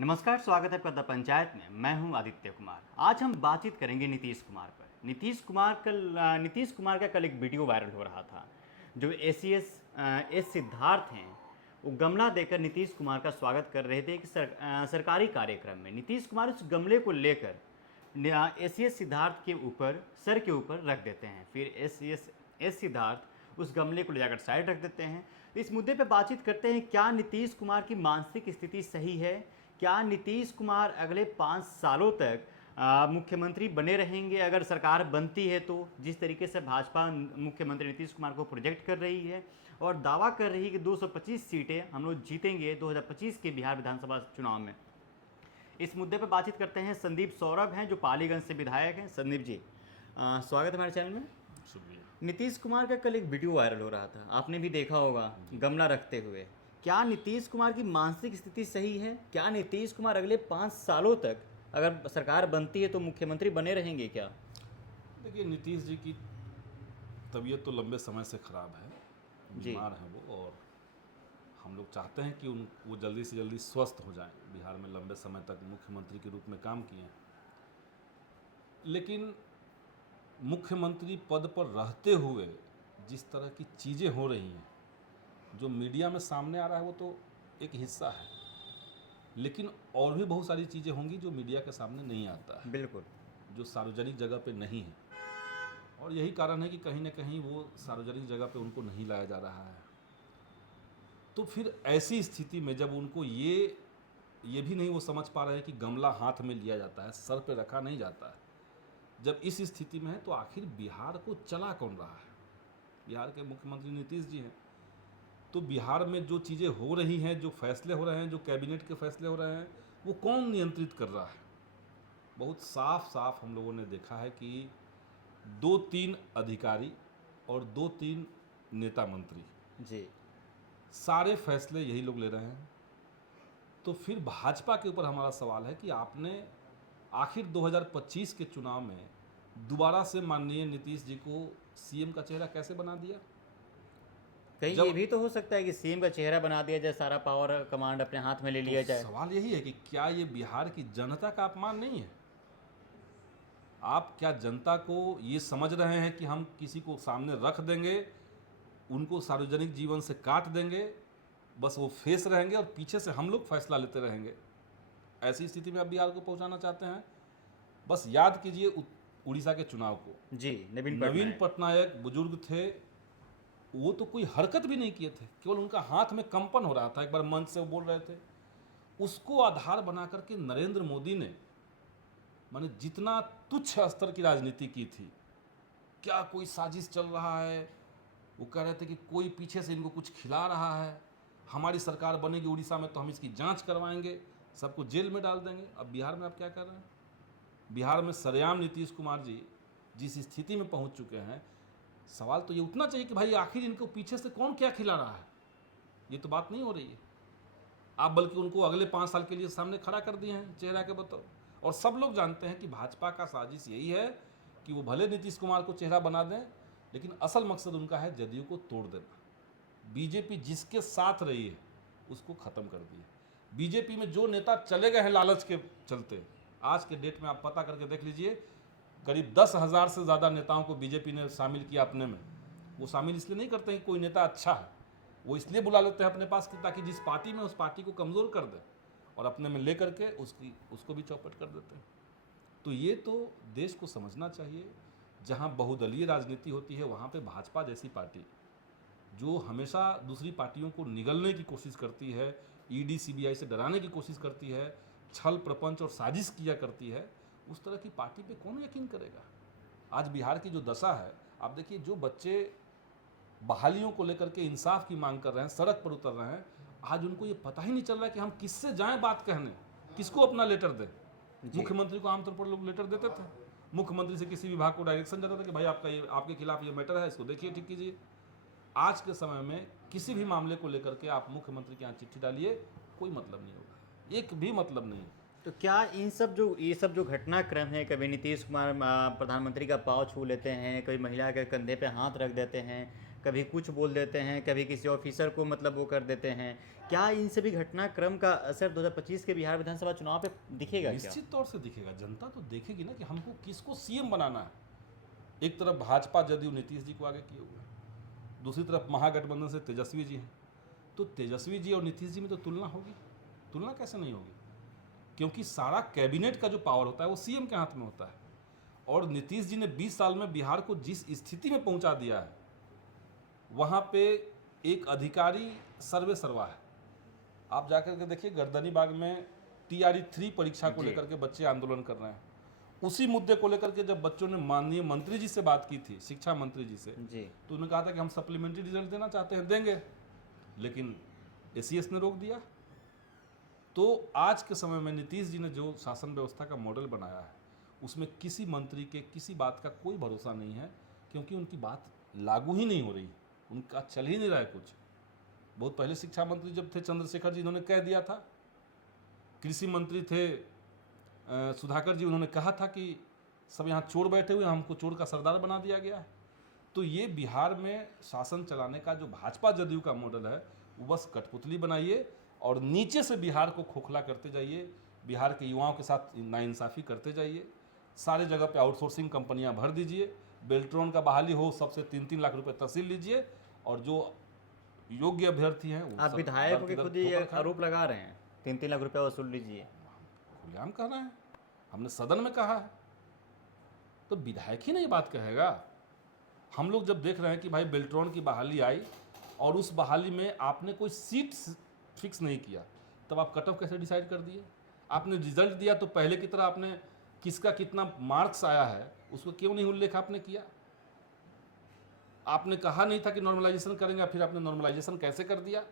नमस्कार, स्वागत है आपका द पंचायत में। मैं हूं आदित्य कुमार। आज हम बातचीत करेंगे नीतीश कुमार पर। नीतीश कुमार का कल एक वीडियो वायरल हो रहा था। जो एस सिद्धार्थ हैं, वो गमला देकर नीतीश कुमार का स्वागत कर रहे थे एक सरकारी कार्यक्रम में। नीतीश कुमार उस गमले को लेकर एस सिद्धार्थ के ऊपर, सर के ऊपर रख देते हैं। फिर एस सिद्धार्थ उस गमले को ले जाकर साइड रख देते हैं। इस मुद्दे पर बातचीत करते हैं। क्या नीतीश कुमार की मानसिक स्थिति सही है? क्या नीतीश कुमार अगले 5 सालों तक मुख्यमंत्री बने रहेंगे अगर सरकार बनती है तो? जिस तरीके से भाजपा मुख्यमंत्री नीतीश कुमार को प्रोजेक्ट कर रही है और दावा कर रही है कि 225 सीटें हम लोग जीतेंगे 2025 के बिहार विधानसभा चुनाव में। इस मुद्दे पर बातचीत करते हैं। संदीप सौरभ हैं जो पालीगंज से विधायक हैं। संदीप जी, स्वागत है हमारे चैनल में। नीतीश कुमार का कल एक वीडियो वायरल हो रहा था, आपने भी देखा होगा, गमला रखते हुए। क्या नीतीश कुमार की मानसिक स्थिति सही है? क्या नीतीश कुमार अगले 5 सालों तक अगर सरकार बनती है तो मुख्यमंत्री बने रहेंगे क्या? देखिए, नीतीश जी की तबीयत तो लंबे समय से ख़राब है, बीमार हैं वो, और हम लोग चाहते हैं कि वो जल्दी से जल्दी स्वस्थ हो जाएं। बिहार में लंबे समय तक मुख्यमंत्री के रूप में काम किए हैं, लेकिन मुख्यमंत्री पद पर रहते हुए जिस तरह की चीज़ें हो रही हैं, जो मीडिया में सामने आ रहा है वो तो एक हिस्सा है, लेकिन और भी बहुत सारी चीज़ें होंगी जो मीडिया के सामने नहीं आता है, बिल्कुल, जो सार्वजनिक जगह पे नहीं है। और यही कारण है कि कहीं ना कहीं वो सार्वजनिक जगह पे उनको नहीं लाया जा रहा है। तो फिर ऐसी स्थिति में जब उनको ये भी नहीं वो समझ पा रहे हैं कि गमला हाथ में लिया जाता है, सर पे रखा नहीं जाता है, जब इस स्थिति में है तो आखिर बिहार को चला कौन रहा है? बिहार के मुख्यमंत्री नीतीश जी हैं। तो बिहार में जो चीज़ें हो रही हैं, जो फैसले हो रहे हैं, जो कैबिनेट के फैसले हो रहे हैं, वो कौन नियंत्रित कर रहा है? बहुत साफ साफ हम लोगों ने देखा है कि 2-3 अधिकारी और 2-3 नेता मंत्री जी, सारे फैसले यही लोग ले रहे हैं। तो फिर भाजपा के ऊपर हमारा सवाल है कि आपने आखिर 2025 के चुनाव में दोबारा से माननीय नीतीश जी को सीएम का चेहरा कैसे बना दिया? कहीं ये भी तो हो सकता है कि सीएम का चेहरा बना दिया जाए, सारा पावर कमांड अपने हाथ में ले लिया जाए। सवाल यही है कि क्या ये बिहार की जनता का अपमान नहीं है? आप क्या जनता को ये समझ रहे हैं कि हम किसी को सामने रख देंगे, उनको सार्वजनिक जीवन से काट देंगे, बस वो फेस रहेंगे और पीछे से हम लोग फैसला लेते रहेंगे? ऐसी स्थिति में आप बिहार को पहुंचाना चाहते हैं? बस याद कीजिए उड़ीसा के चुनाव को। जी, नवीन पटनायक बुजुर्ग थे, वो तो कोई हरकत भी नहीं किए थे, केवल उनका हाथ में कंपन हो रहा था, एक बार मंच से वो बोल रहे थे। उसको आधार बना करके नरेंद्र मोदी ने माने जितना तुच्छ स्तर की राजनीति की थी, क्या कोई साजिश चल रहा है, वो कह रहे थे कि कोई पीछे से इनको कुछ खिला रहा है, हमारी सरकार बनेगी उड़ीसा में तो हम इसकी जांच करवाएंगे, सबको जेल में डाल देंगे। अब बिहार में आप क्या कर रहे हैं? बिहार में सरेआम नीतीश कुमार जी जिस स्थिति में पहुंच चुके हैं, सवाल तो ये उठना चाहिए कि भाई आखिर इनको पीछे से कौन क्या खिला रहा है। ये तो बात नहीं हो रही है। आप बल्कि उनको अगले 5 साल के लिए सामने खड़ा कर दिए हैं चेहरा के बतौर। और सब लोग जानते हैं कि भाजपा का साजिश यही है कि वो भले नीतीश कुमार को चेहरा बना दें, लेकिन असल मकसद उनका है जदयू को तोड़ देना। बीजेपी जिसके साथ रही है उसको ख़त्म कर दिया। बीजेपी में जो नेता चले गए हैं लालच के चलते, आज के डेट में आप पता करके देख लीजिए, करीब 10,000 से ज़्यादा नेताओं को बीजेपी ने शामिल किया अपने में। वो शामिल इसलिए नहीं करते हैं कि कोई नेता अच्छा है, वो इसलिए बुला लेते हैं अपने पास कि ताकि जिस पार्टी में उस पार्टी को कमज़ोर कर दे और अपने में ले करके उसको भी चौपट कर देते हैं। तो ये तो देश को समझना चाहिए। जहाँ बहुदलीय राजनीति होती है वहाँ पे भाजपा जैसी पार्टी जो हमेशा दूसरी पार्टियों को निगलने की कोशिश करती है, ईडी सीबीआई से डराने की कोशिश करती है, छल प्रपंच और साजिश किया करती है, उस तरह की पार्टी पे कौन यकीन करेगा? आज बिहार की जो दशा है, आप देखिए, जो बच्चे बहालियों को लेकर के इंसाफ की मांग कर रहे हैं, सड़क पर उतर रहे हैं, आज उनको ये पता ही नहीं चल रहा है कि हम किससे जाएं बात कहने, किसको अपना लेटर दें। मुख्यमंत्री को आमतौर पर लोग लेटर देते थे, मुख्यमंत्री से किसी विभाग को डायरेक्शन जाता था कि भाई आपके खिलाफ ये मैटर है, इसको देखिए, ठीक कीजिए। आज के समय में किसी भी मामले को लेकर के आप मुख्यमंत्री के यहाँ चिट्ठी डालिए, कोई मतलब नहीं होगा, एक भी मतलब नहीं। तो क्या ये सब जो घटनाक्रम है, कभी नीतीश कुमार प्रधानमंत्री का पाँव छू लेते हैं, कभी महिला के कंधे पे हाथ रख देते हैं, कभी कुछ बोल देते हैं, कभी किसी ऑफिसर को मतलब वो कर देते हैं। क्या इन सभी घटनाक्रम का असर 2025 के बिहार विधानसभा चुनाव पे दिखेगा क्या? निश्चित तौर से दिखेगा। जनता तो देखेगी ना कि हमको किसको सीएम बनाना है। एक तरफ भाजपा जदयू नीतीश जी को आगे किए हुए हैं, दूसरी तरफ महागठबंधन से तेजस्वी जी हैं। तो तेजस्वी जी और नीतीश जी में तो तुलना होगी। तुलना कैसे नहीं होगी? क्योंकि सारा कैबिनेट का जो पावर होता है वो सीएम के हाथ में होता है। और नीतीश जी ने 20 साल में बिहार को जिस स्थिति में पहुंचा दिया है, वहाँ पे एक अधिकारी सर्वे सर्वा है। आप जाकर के देखिए, गर्दनी बाग में TRE 3 परीक्षा को जी। लेकर के बच्चे आंदोलन कर रहे हैं। उसी मुद्दे को लेकर के जब बच्चों ने माननीय मंत्री जी से बात की थी, शिक्षा मंत्री जी से, जी। तो उन्होंने कहा था कि हम सप्लीमेंट्री रिजल्ट देना चाहते हैं, देंगे, लेकिन ACS ने रोक दिया। तो आज के समय में नीतीश जी ने जो शासन व्यवस्था का मॉडल बनाया है, उसमें किसी मंत्री के किसी बात का कोई भरोसा नहीं है, क्योंकि उनकी बात लागू ही नहीं हो रही, उनका चल ही नहीं रहा है कुछ। बहुत पहले शिक्षा मंत्री जब थे चंद्रशेखर जी, इन्होंने कह दिया था। कृषि मंत्री थे सुधाकर जी, उन्होंने कहा था कि सब यहाँ चोर बैठे हुए हैं, हमको चोर का सरदार बना दिया गया है। तो ये बिहार में शासन चलाने का जो भाजपा जदयू का मॉडल है, वो बस कठपुतली बनाइए और नीचे से बिहार को खोखला करते जाइए, बिहार के युवाओं के साथ नाइंसाफ़ी करते जाइए, सारे जगह पे आउटसोर्सिंग कंपनियां भर दीजिए, बेल्ट्रॉन का बहाली हो, सबसे 3-3 लाख रुपए तहसील लीजिए, और जो योग्य अभ्यर्थी हैं आप विधायकों के खुद ही आरोप लगा रहे हैं, 3-3 लाख रुपया वसूल लीजिए। खुलेआम कह रहे हैं, हमने सदन में कहा है, तो विधायक ही नहीं बात कहेगा। हम लोग जब देख रहे हैं कि भाई बेल्ट्रॉन की बहाली आई और उस बहाली में आपने कोई सीट फिक्स नहीं किया, तब आप कट ऑफ कैसे डिसाइड कर दिए? आपने रिजल्ट दिया तो पहले की तरह आपने किसका कितना मार्क्स आया है उसको क्यों नहीं उल्लेख आपने किया? आपने कहा नहीं था कि नॉर्मलाइजेशन करेंगे, फिर आपने नॉर्मलाइजेशन कैसे कर दिया?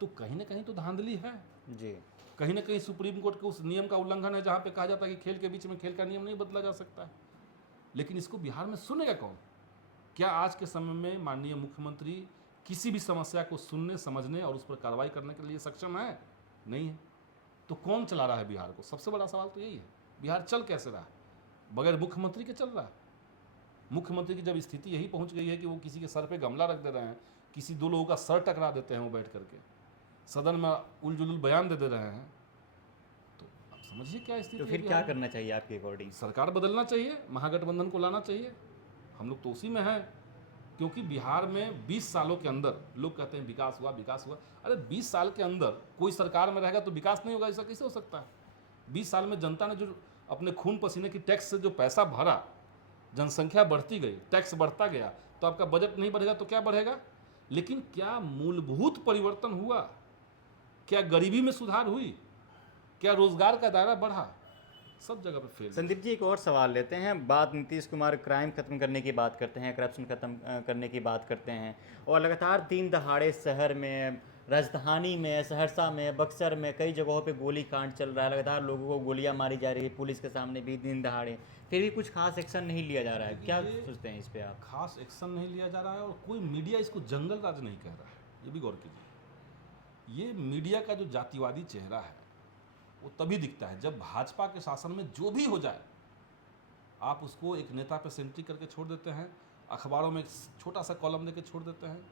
तो कहीं ना कहीं तो धांधली है जी। कहीं ना कहीं सुप्रीम कोर्ट के उस नियम का उल्लंघन है, जहाँ पे कहा जाता है कि खेल के बीच में खेल का नियम नहीं बदला जा सकता है। लेकिन इसको बिहार में सुनेगा कौन? क्या आज के समय में माननीय मुख्यमंत्री किसी भी समस्या को सुनने, समझने और उस पर कार्रवाई करने के लिए सक्षम है? नहीं है। तो कौन चला रहा है बिहार को? सबसे बड़ा सवाल तो यही है, बिहार चल कैसे रहा है? बगैर मुख्यमंत्री के चल रहा है। मुख्यमंत्री की जब स्थिति यही पहुंच गई है कि वो किसी के सर पे गमला रख दे रहे हैं, किसी दो लोगों का सर टकरा देते हैं वो बैठ करके, सदन में उलझुल बयान दे रहे हैं, तो आप समझिए क्या स्थिति तो है फिर क्या बिहार में। करना चाहिए आपके अकॉर्डिंग? सरकार बदलना चाहिए, महागठबंधन को लाना चाहिए। हम लोग तो उसी में हैं, क्योंकि बिहार में 20 सालों के अंदर लोग कहते हैं विकास हुआ, विकास हुआ। अरे 20 साल के अंदर कोई सरकार में रहेगा तो विकास नहीं होगा, ऐसा कैसे हो सकता है? 20 साल में जनता ने जो अपने खून पसीने की टैक्स से जो पैसा भरा, जनसंख्या बढ़ती गई, टैक्स बढ़ता गया, तो आपका बजट नहीं बढ़ेगा तो क्या बढ़ेगा? लेकिन क्या मूलभूत परिवर्तन हुआ? क्या गरीबी में सुधार हुई? क्या रोजगार का दायरा बढ़ा? सब जगह पे फेल। संदीप जी, एक और सवाल लेते हैं। बात नीतीश कुमार क्राइम खत्म करने की बात करते हैं, करप्शन खत्म करने की बात करते हैं, और लगातार दिन दहाड़े शहर में, राजधानी में, सहरसा में, बक्सर में कई जगहों पे गोली कांड चल रहा है, लगातार लोगों को गोलियां मारी जा रही है पुलिस के सामने भी दिन दहाड़े, फिर भी कुछ खास एक्शन नहीं लिया जा रहा है। क्या सोचते हैं इस पे आप? खास एक्शन नहीं लिया जा रहा है और कोई मीडिया इसको जंगल राज नहीं कह रहा है, ये भी गौर कीजिए। ये मीडिया का जो जातिवादी चेहरा है वो तभी दिखता है जब भाजपा के शासन में जो भी हो जाए, आप उसको एक नेता पे सेंट्रिक करके छोड़ देते हैं, अखबारों में एक छोटा सा कॉलम देके छोड़ देते हैं।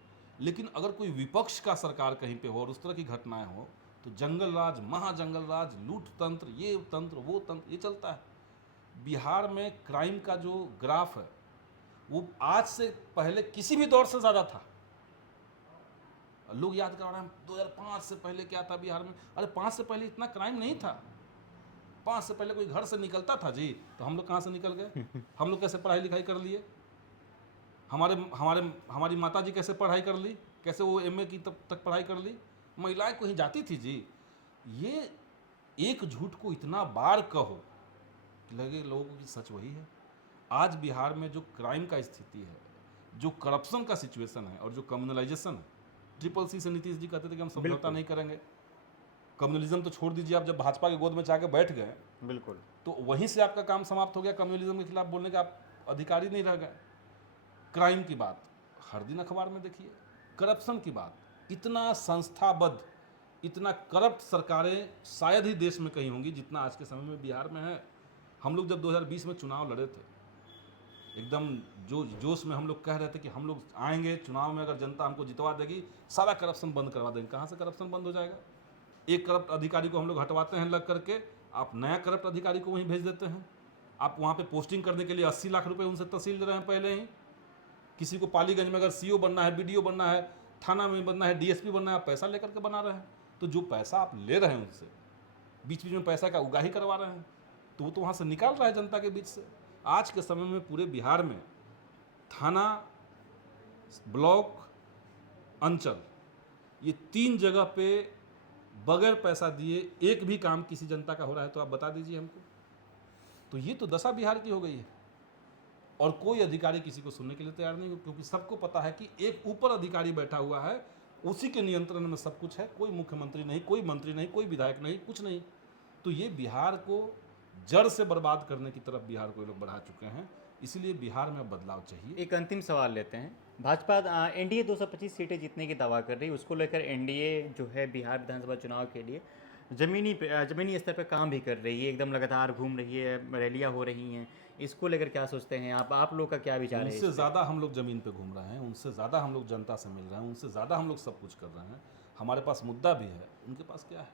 लेकिन अगर कोई विपक्ष का सरकार कहीं पे हो और उस तरह की घटनाएं हो, तो जंगल राज, महाजंगल राज, लूट तंत्र, ये तंत्र, वो तंत्र, ये चलता है। बिहार में क्राइम का जो ग्राफ है वो आज से पहले किसी भी दौर से ज़्यादा था। लोग याद कर रहे हैं 2005 से पहले क्या था बिहार में। अरे 5 से पहले इतना क्राइम नहीं था। 5 से पहले कोई घर से निकलता था जी तो हम लोग कहाँ से निकल गए? हम लोग कैसे पढ़ाई लिखाई कर लिए? हमारी माता जी कैसे पढ़ाई कर ली? कैसे वो MA की तक पढ़ाई कर ली? महिलाएं कहीं जाती थी जी? ये एक झूठ को इतना बार कहो कि लगे लोगों की सच वही है। आज बिहार में जो क्राइम का स्थिति है, जो करप्शन का सिचुएशन है और जो कम्युनलाइजेशन है, CCC से नीतीश जी कहते थे कि हम समझौता नहीं करेंगे। कम्युनलिज्म तो छोड़ दीजिए, आप जब भाजपा के गोद में जाके बैठ गए बिल्कुल, तो वहीं से आपका काम समाप्त हो गया। कम्युनलिज्म के खिलाफ बोलने का आप अधिकारी नहीं रह गए। क्राइम की बात हर दिन अखबार में देखिए, करप्शन की बात, इतना संस्थाबद्ध, इतना करप्ट सरकारें शायद ही देश में कहीं होंगी जितना आज के समय में बिहार में है। हम लोग जब 2020 में चुनाव लड़े थे, एकदम जो जोश में हम लोग कह रहे थे कि हम लोग आएंगे चुनाव में, अगर जनता हमको जितवा देगी सारा करप्शन बंद करवा देंगे। कहाँ से करप्शन बंद हो जाएगा? एक करप्ट अधिकारी को हम लोग हटवाते हैं लग करके, आप नया करप्ट अधिकारी को वहीं भेज देते हैं। आप वहाँ पे पोस्टिंग करने के लिए 80 लाख रुपए उनसे तहसील ले रहे हैं पहले ही। किसी को पालीगंज में अगर सीओ बनना है, बीडीओ बनना है, थाना में बनना है, डीएसपी बनना है, आप पैसा लेकर के बना रहे हैं। तो जो पैसा आप ले रहे हैं उनसे, बीच बीच में पैसा का उगाही करवा रहे हैं, तो वो तो वहाँ से निकाल रहा है जनता के बीच से। आज के समय में पूरे बिहार में थाना, ब्लॉक, अंचल, ये 3 जगह पे बगैर पैसा दिए एक भी काम किसी जनता का हो रहा है तो आप बता दीजिए हमको। तो ये तो दशा बिहार की हो गई है। और कोई अधिकारी किसी को सुनने के लिए तैयार नहीं, क्योंकि सबको पता है कि एक ऊपर अधिकारी बैठा हुआ है, उसी के नियंत्रण में सब कुछ है। कोई मुख्यमंत्री नहीं, कोई मंत्री नहीं, कोई विधायक नहीं, कुछ नहीं। तो ये बिहार को जड़ से बर्बाद करने की तरफ बिहार को ये लोग बढ़ा चुके हैं। इसलिए बिहार में बदलाव चाहिए। एक अंतिम सवाल लेते हैं। भाजपा एनडीए 225 सीटें जीतने की दावा कर रही है, उसको लेकर एनडीए जो है बिहार विधानसभा चुनाव के लिए ज़मीनी स्तर पर काम भी कर रही है, एकदम लगातार घूम रही है, रैलियां हो रही हैं। इसको लेकर क्या सोचते हैं आप लोग का क्या विचार है? उनसे ज़्यादा हम लोग ज़मीन पे घूम रहे हैं, उनसे ज़्यादा हम लोग जनता से मिल रहे हैं, उनसे ज़्यादा हम लोग सब कुछ कर रहे हैं। हमारे पास मुद्दा भी है, उनके पास क्या है?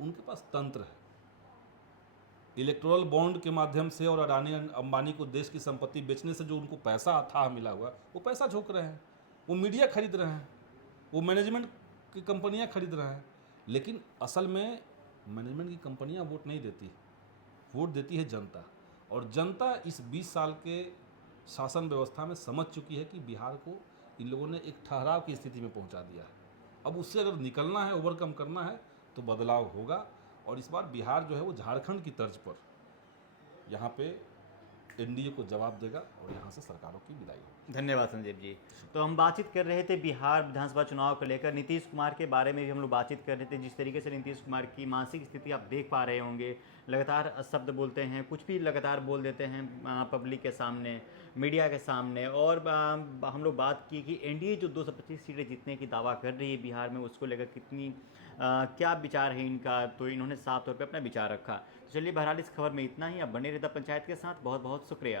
उनके पास तंत्र है। इलेक्टोरल बॉन्ड के माध्यम से और अडानी अंबानी को देश की संपत्ति बेचने से जो उनको पैसा अथाह मिला हुआ, वो पैसा झोंक रहे हैं। वो मीडिया खरीद रहे हैं, वो मैनेजमेंट की कंपनियां खरीद रहे हैं। लेकिन असल में मैनेजमेंट की कंपनियां वोट नहीं देती, वोट देती है जनता। और जनता इस 20 साल के शासन व्यवस्था में समझ चुकी है कि बिहार को इन लोगों ने एक ठहराव की स्थिति में पहुंचा दिया है। अब उससे अगर निकलना है, ओवरकम करना है, तो बदलाव होगा। और इस बार बिहार जो है वो झारखंड की तर्ज पर यहाँ पे एनडीए को जवाब देगा और यहाँ से सरकारों की विदाई होगी। धन्यवाद संजीव जी। तो हम बातचीत कर रहे थे बिहार विधानसभा चुनाव को लेकर, नीतीश कुमार के बारे में भी हम लोग बातचीत कर रहे थे। जिस तरीके से नीतीश कुमार की मानसिक स्थिति आप देख पा रहे होंगे, लगातार शब्द बोलते हैं, कुछ भी लगातार बोल देते हैं पब्लिक के सामने, मीडिया के सामने। और हम लोग बात की कि एनडीए जो 225 सीटें जीतने की दावा कर रही है बिहार में, उसको लेकर कितनी क्या विचार है इनका, तो इन्होंने साफ तौर पर अपना विचार रखा। चलिए बहरहाल इस खबर में इतना ही। अब बने रहता पंचायत के साथ। बहुत बहुत शुक्रिया।